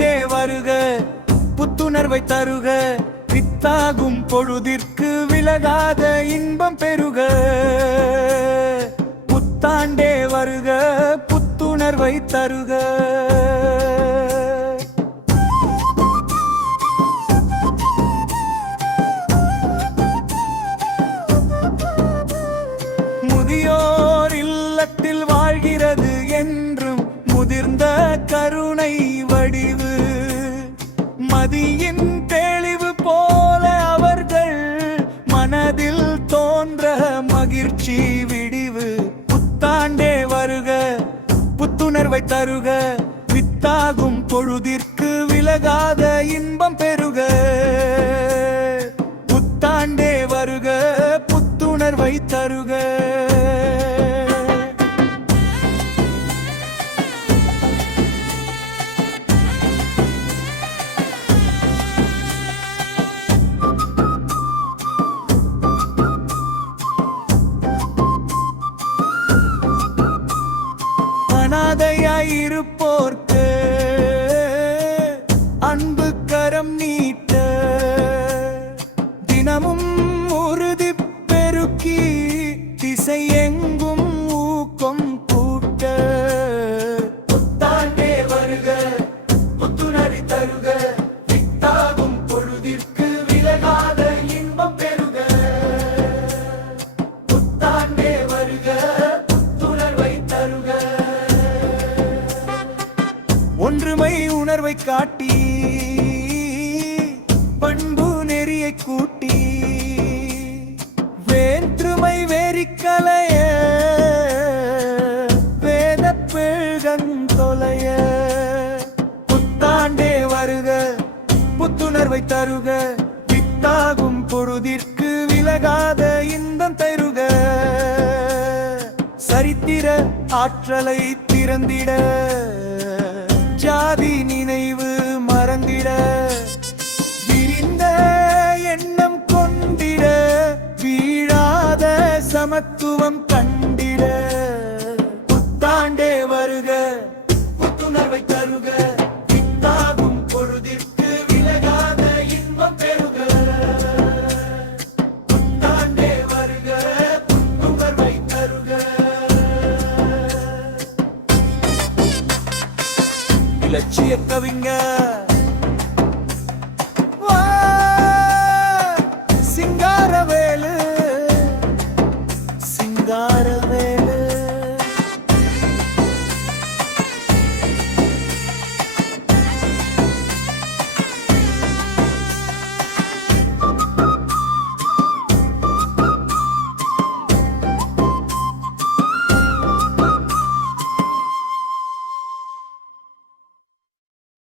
புத்தாண்டே வருக புத்துணர்வை தருக வித்தாகும் பொழுதிற்கு விலகாத இன்பம் பெருக புத்தாண்டே வருக புத்துணர்வை தருக முதியோர் இல்லத்தில் வாழ்கிறது என்றும் முதிர்ந்த கருணை வடிவு மதியின் தெளிவு போல அவர்கள் மனதில் தோன்ற மகிழ்ச்சி விடிவு புத்தாண்டே வருக புத்துணர்வை தருக வித்தாகும் பொழுதிற்கு விலகாத இன்பம் பெருக புத்தாண்டே வருக புத்துணர்வை தருக அனாதையாயிருப்போர்க்கு அன்பு கரம் நீட்ட தினமும் உறுதி பெருக்கி திசை எங்கும் ஊக்கம் கூட்ட புத்தாண்டே வருக புத்துணர்வை தருக வித்தாகும் பொழுதிற்கு விலகாத இன்பம் பெருக புத்தாண்டே வருக புத்துணர்வை தருக ஒன்றுமை உணர்வை காட்டி பண்பு நெறியை கூட்டி வேற்றுமை வெறிக்கலைய வேத பிழங்கொலைய புத்தாண்டே வருக புத்துணர்வை தருக வித்தாகும் பொழுதிற்கு விலகாத இன்பம் தருக சரித்திர ஆற்றலை திறந்திட ஜாதி நினைவு மறந்திட விரிந்த எண்ணம் கொண்டிட வீழாத சமத்துவம் கண்ட